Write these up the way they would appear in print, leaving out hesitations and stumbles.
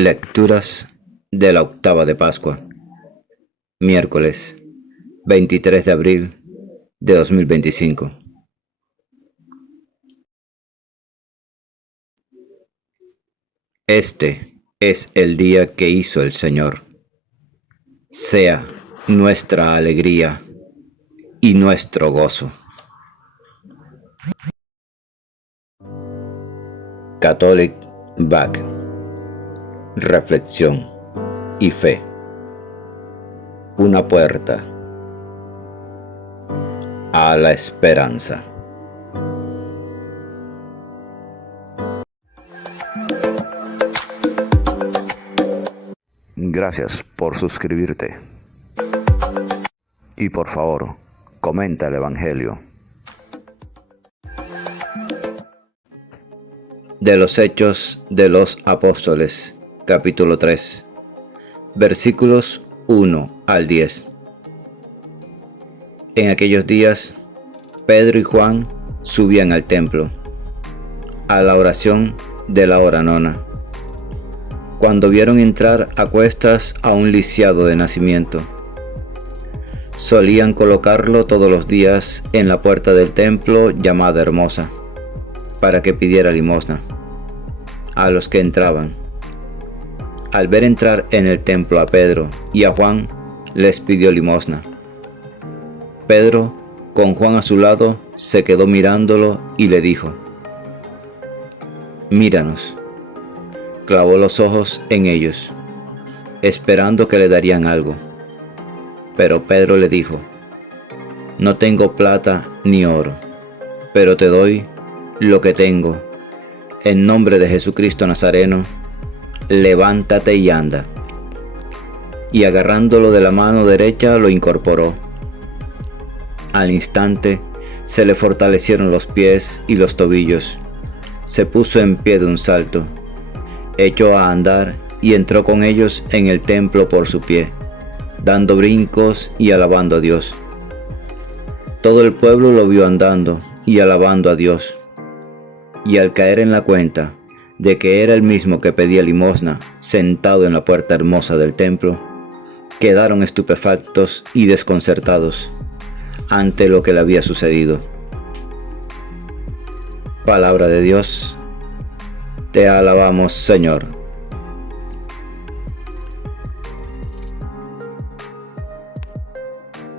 Lecturas de la octava de Pascua, miércoles 23 de abril de 2025. Este es el día que hizo el Señor. Sea nuestra alegría y nuestro gozo. Catholic Back. Reflexión y fe. Una puerta a la esperanza. Gracias por suscribirte. Y por favor, comenta el Evangelio. De los Hechos de los Apóstoles, capítulo 3, versículos 1 al 10. En aquellos días, Pedro y Juan subían al templo, a la oración de la hora nona, cuando vieron entrar a cuestas a un lisiado de nacimiento. Solían colocarlo todos los días en la puerta del templo llamada Hermosa, para que pidiera limosna a los que entraban. Al ver entrar en el templo a Pedro y a Juan, les pidió limosna. Pedro, con Juan a su lado, se quedó mirándolo y le dijo: «Míranos». Clavó los ojos en ellos, esperando que le darían algo. Pero Pedro le dijo: «No tengo plata ni oro, pero te doy lo que tengo. En nombre de Jesucristo Nazareno, levántate y anda». Y agarrándolo de la mano derecha lo incorporó. Al instante se le fortalecieron los pies y los tobillos. Se puso en pie de un salto, echó a andar y entró con ellos en el templo por su pie, dando brincos y alabando a Dios. Todo el pueblo lo vio andando y alabando a Dios. Y al caer en la cuenta de que era el mismo que pedía limosna sentado en la puerta hermosa del templo, quedaron estupefactos y desconcertados ante lo que le había sucedido. Palabra de Dios, te alabamos, Señor.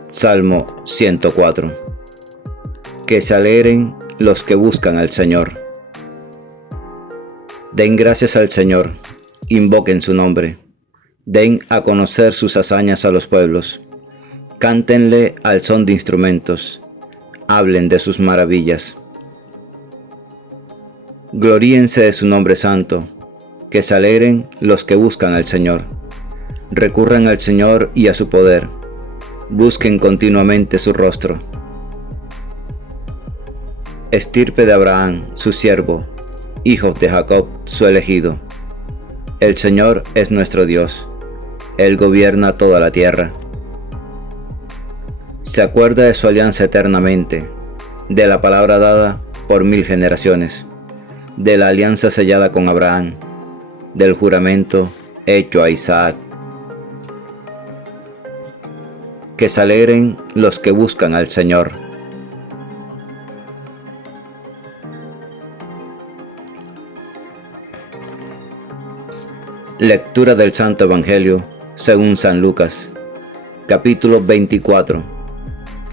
Salmo 104. Que se alegren los que buscan al Señor. Den gracias al Señor, invoquen su nombre, den a conocer sus hazañas a los pueblos, cántenle al son de instrumentos, hablen de sus maravillas. Gloríense de su nombre santo, que se alegren los que buscan al Señor, recurran al Señor y a su poder, busquen continuamente su rostro. Estirpe de Abraham, su siervo, hijos de Jacob, su elegido. El Señor es nuestro Dios, Él gobierna toda la tierra. Se acuerda de su alianza eternamente, de la palabra dada por 1000 generaciones, de la alianza sellada con Abraham, del juramento hecho a Isaac. Que se alegren los que buscan al Señor. Lectura del Santo Evangelio según San Lucas, capítulo 24,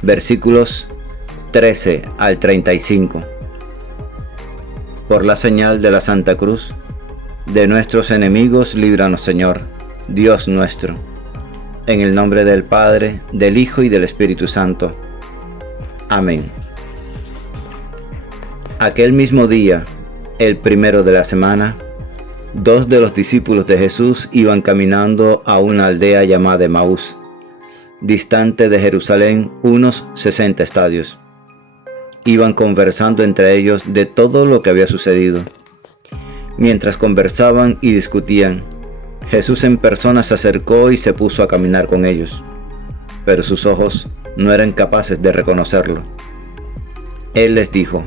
versículos 13 al 35. Por la señal de la Santa Cruz, de nuestros enemigos líbranos, Señor, Dios nuestro. En el nombre del Padre, del Hijo y del Espíritu Santo. Amén. Aquel mismo día, el primero de la semana, 2 de los discípulos de Jesús iban caminando a una aldea llamada Emaús, distante de Jerusalén unos 60 estadios. Iban conversando entre ellos de todo lo que había sucedido. Mientras conversaban y discutían, Jesús en persona se acercó y se puso a caminar con ellos, pero sus ojos no eran capaces de reconocerlo. Él les dijo: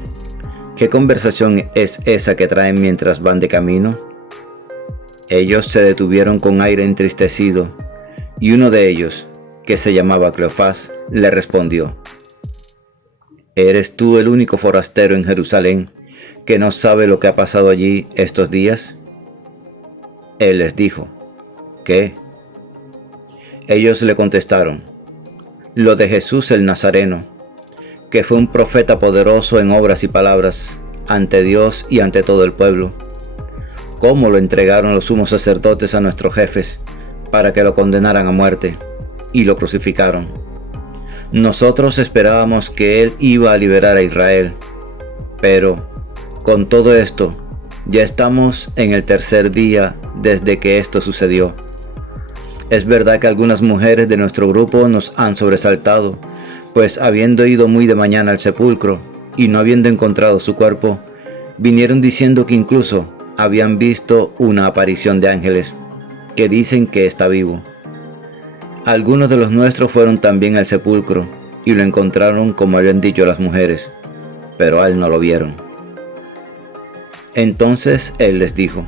¿Qué conversación es esa que traen mientras van de camino? Ellos se detuvieron con aire entristecido, y uno de ellos, que se llamaba Cleofás, le respondió: ¿Eres tú el único forastero en Jerusalén que no sabe lo que ha pasado allí estos días? Él les dijo: ¿Qué? Ellos le contestaron: lo de Jesús el Nazareno, que fue un profeta poderoso en obras y palabras ante Dios y ante todo el pueblo. Cómo lo entregaron los sumos sacerdotes a nuestros jefes para que lo condenaran a muerte, y lo crucificaron. Nosotros esperábamos que él iba a liberar a Israel, pero con todo esto ya estamos en el tercer día desde que esto sucedió. Es verdad que algunas mujeres de nuestro grupo nos han sobresaltado, pues habiendo ido muy de mañana al sepulcro y no habiendo encontrado su cuerpo, vinieron diciendo que incluso habían visto una aparición de ángeles que dicen que está vivo. Algunos de los nuestros fueron también al sepulcro y lo encontraron como habían dicho las mujeres, pero a él no lo vieron. Entonces él les dijo: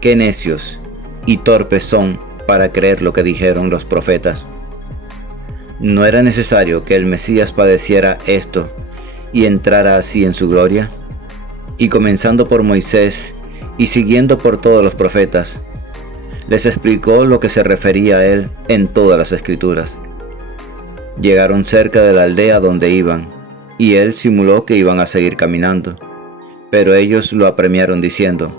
qué necios y torpes son para creer lo que dijeron los profetas. ¿No era necesario que el Mesías padeciera esto y entrara así en su gloria? Y comenzando por Moisés y siguiendo por todos los profetas, les explicó lo que se refería a él en todas las escrituras. Llegaron cerca de la aldea donde iban, y él simuló que iban a seguir caminando, pero ellos lo apremiaron diciendo: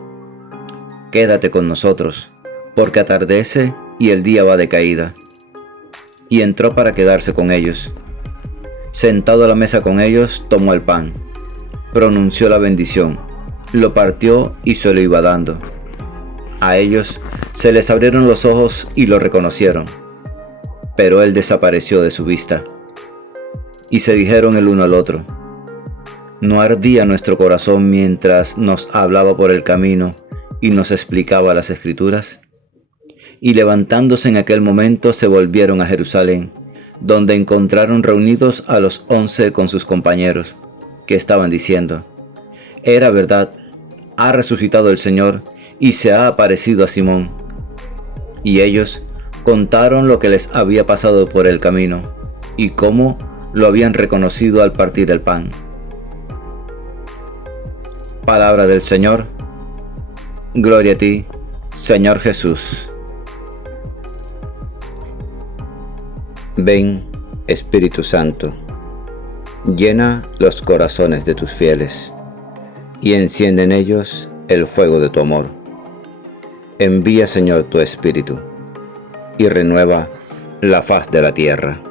quédate con nosotros, porque atardece y el día va de caída. Y entró para quedarse con ellos. Sentado a la mesa con ellos, tomó el pan, pronunció la bendición, lo partió y se lo iba dando. A ellos se les abrieron los ojos y lo reconocieron, pero él desapareció de su vista. Y se dijeron el uno al otro: ¿no ardía nuestro corazón mientras nos hablaba por el camino y nos explicaba las escrituras? Y levantándose en aquel momento se volvieron a Jerusalén, donde encontraron reunidos a los 11 con sus compañeros, que estaban diciendo: era verdad, ha resucitado el Señor y se ha aparecido a Simón. Y ellos contaron lo que les había pasado por el camino y cómo lo habían reconocido al partir el pan. Palabra del Señor. Gloria a ti, Señor Jesús. Ven, Espíritu Santo, llena los corazones de tus fieles y enciende en ellos el fuego de tu amor. Envía, Señor, tu Espíritu y renueva la faz de la tierra.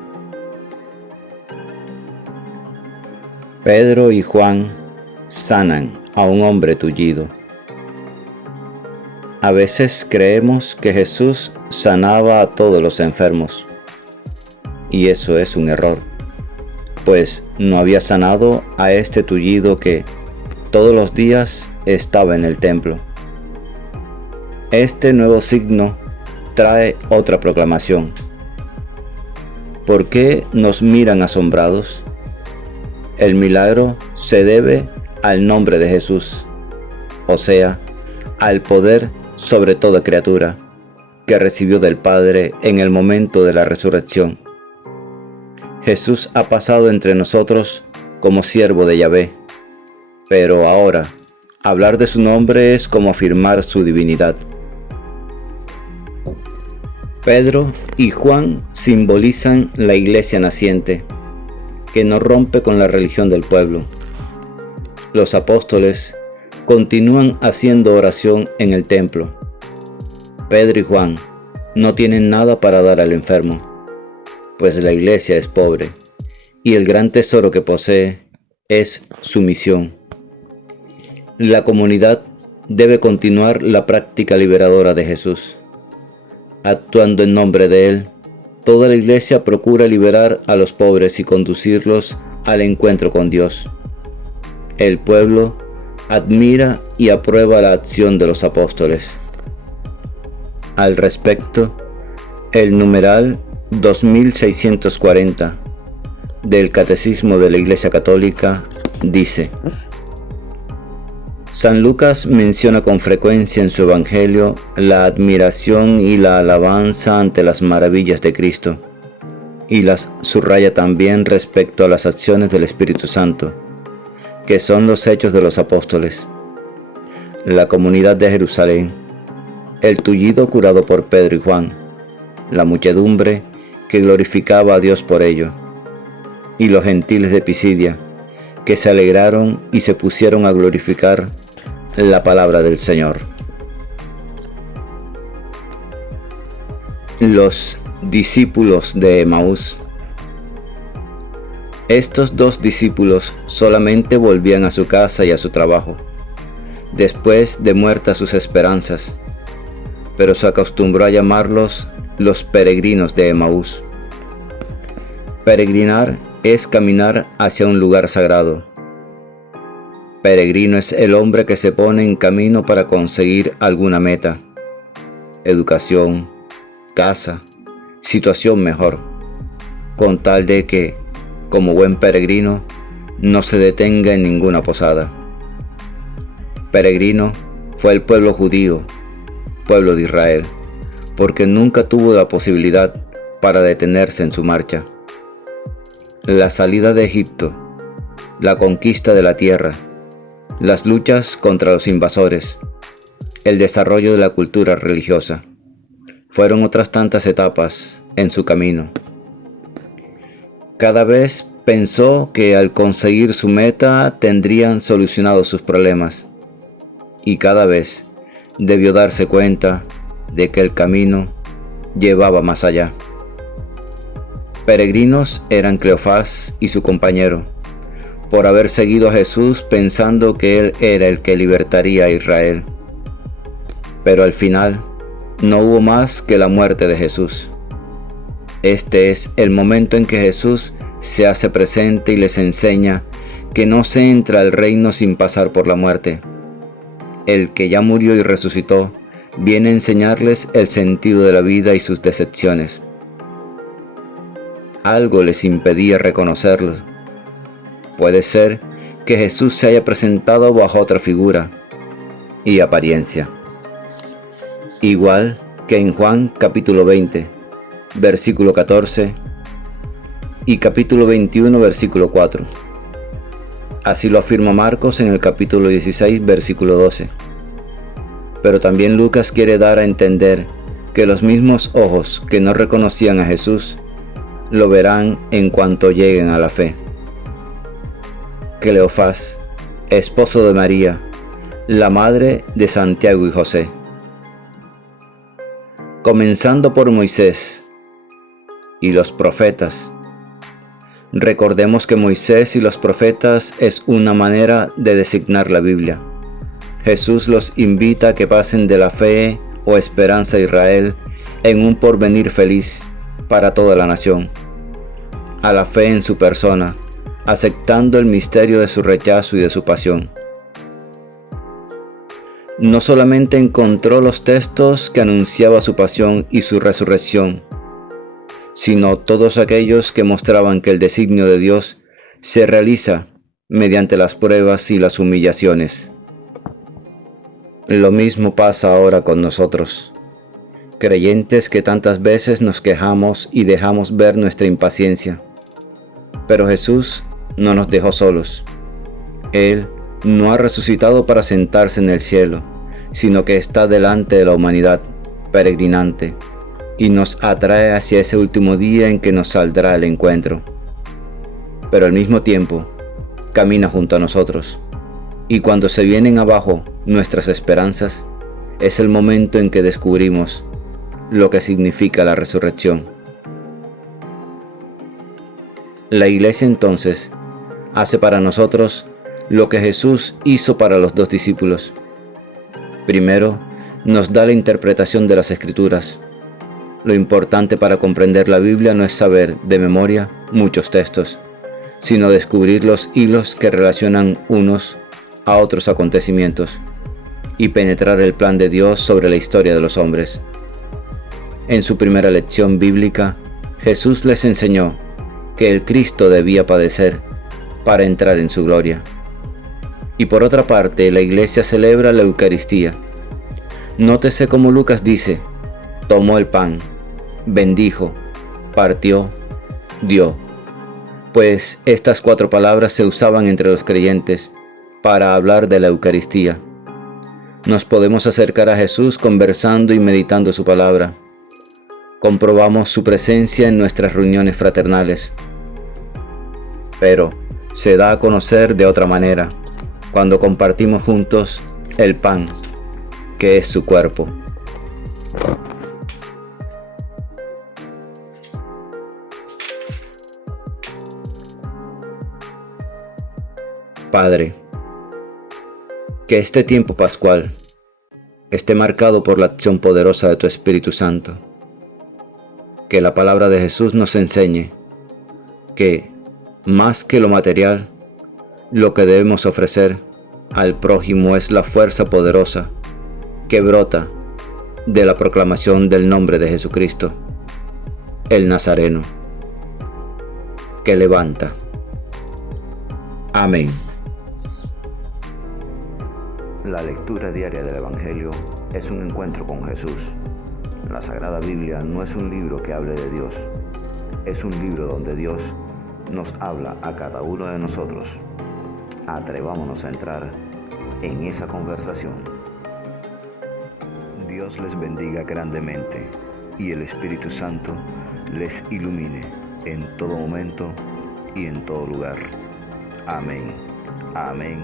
Pedro y Juan sanan a un hombre tullido. A veces creemos que Jesús sanaba a todos los enfermos, y eso es un error, pues no había sanado a este tullido que todos los días estaba en el templo. Este nuevo signo trae otra proclamación. ¿Por qué nos miran asombrados? El milagro se debe al nombre de Jesús, o sea, al poder sobre toda criatura que recibió del Padre en el momento de la resurrección. Jesús ha pasado entre nosotros como siervo de Yahvé, pero ahora hablar de su nombre es como afirmar su divinidad. Pedro y Juan simbolizan la iglesia naciente, que no rompe con la religión del pueblo. Los apóstoles continúan haciendo oración en el templo. Pedro y Juan no tienen nada para dar al enfermo, pues la iglesia es pobre, y el gran tesoro que posee es su misión. La comunidad debe continuar la práctica liberadora de Jesús. Actuando en nombre de Él, toda la iglesia procura liberar a los pobres y conducirlos al encuentro con Dios. El pueblo admira y aprueba la acción de los apóstoles. Al respecto, el numeral 2640 del Catecismo de la Iglesia Católica dice: San Lucas menciona con frecuencia en su Evangelio la admiración y la alabanza ante las maravillas de Cristo, y las subraya también respecto a las acciones del Espíritu Santo, que son los hechos de los apóstoles, la comunidad de Jerusalén, el tullido curado por Pedro y Juan, la muchedumbre que glorificaba a Dios por ello, y los gentiles de Pisidia, que se alegraron y se pusieron a glorificar la palabra del Señor. Los discípulos de Emaús. Estos dos discípulos solamente volvían a su casa y a su trabajo, después de muertas sus esperanzas, pero se acostumbró a llamarlos los peregrinos de Emaús. Peregrinar es caminar hacia un lugar sagrado. Peregrino es el hombre que se pone en camino para conseguir alguna meta, educación, casa, situación mejor, con tal de que, como buen peregrino, no se detenga en ninguna posada. Peregrino fue el pueblo judío, pueblo de Israel, porque nunca tuvo la posibilidad para detenerse en su marcha. La salida de Egipto, la conquista de la tierra, las luchas contra los invasores, el desarrollo de la cultura religiosa, fueron otras tantas etapas en su camino. Cada vez pensó que al conseguir su meta tendrían solucionados sus problemas, y cada vez debió darse cuenta de que el camino llevaba más allá. Peregrinos eran Cleofás y su compañero, por haber seguido a Jesús pensando que Él era el que libertaría a Israel. Pero al final no hubo más que la muerte de Jesús. Este es el momento en que Jesús se hace presente y les enseña que no se entra al reino sin pasar por la muerte. El que ya murió y resucitó viene a enseñarles el sentido de la vida y sus decepciones. Algo les impedía reconocerlo. Puede ser que Jesús se haya presentado bajo otra figura y apariencia. Igual que en Juan capítulo 20, versículo 14 y capítulo 21, versículo 4. Así lo afirma Marcos en el capítulo 16, versículo 12. Pero también Lucas quiere dar a entender que los mismos ojos que no reconocían a Jesús lo verán en cuanto lleguen a la fe. Cleofás, esposo de María, la madre de Santiago y José. Comenzando por Moisés y los profetas. Recordemos que Moisés y los profetas es una manera de designar la Biblia. Jesús los invita a que pasen de la fe o esperanza de Israel en un porvenir feliz para toda la nación, a la fe en su persona, aceptando el misterio de su rechazo y de su pasión. No solamente encontró los textos que anunciaban su pasión y su resurrección, sino todos aquellos que mostraban que el designio de Dios se realiza mediante las pruebas y las humillaciones. Lo mismo pasa ahora con nosotros, creyentes que tantas veces nos quejamos y dejamos ver nuestra impaciencia. Pero Jesús no nos dejó solos. Él no ha resucitado para sentarse en el cielo, sino que está delante de la humanidad, peregrinante, y nos atrae hacia ese último día en que nos saldrá el encuentro. Pero al mismo tiempo, camina junto a nosotros, y cuando se vienen abajo nuestras esperanzas, es el momento en que descubrimos lo que significa la resurrección. La Iglesia entonces hace para nosotros lo que Jesús hizo para los dos discípulos. Primero, nos da la interpretación de las Escrituras. Lo importante para comprender la Biblia no es saber de memoria muchos textos, sino descubrir los hilos que relacionan unos a otros acontecimientos y penetrar el plan de Dios sobre la historia de los hombres. En su primera lección bíblica, Jesús les enseñó que el Cristo debía padecer para entrar en su gloria. Y por otra parte, la iglesia celebra la Eucaristía. Nótese cómo Lucas dice: tomó el pan, bendijo, partió, dio. Pues estas 4 palabras se usaban entre los creyentes para hablar de la Eucaristía. Nos podemos acercar a Jesús conversando y meditando su palabra. Comprobamos su presencia en nuestras reuniones fraternales. Pero se da a conocer de otra manera, cuando compartimos juntos el pan, que es su cuerpo. Padre, que este tiempo pascual esté marcado por la acción poderosa de tu Espíritu Santo. Que la palabra de Jesús nos enseñe que, más que lo material, lo que debemos ofrecer al prójimo es la fuerza poderosa que brota de la proclamación del nombre de Jesucristo, el Nazareno, que levanta. Amén. La lectura diaria del Evangelio es un encuentro con Jesús. La Sagrada Biblia no es un libro que hable de Dios, es un libro donde Dios nos habla a cada uno de nosotros. Atrevámonos a entrar en esa conversación. Dios les bendiga grandemente y el Espíritu Santo les ilumine en todo momento y en todo lugar. Amén. Amén.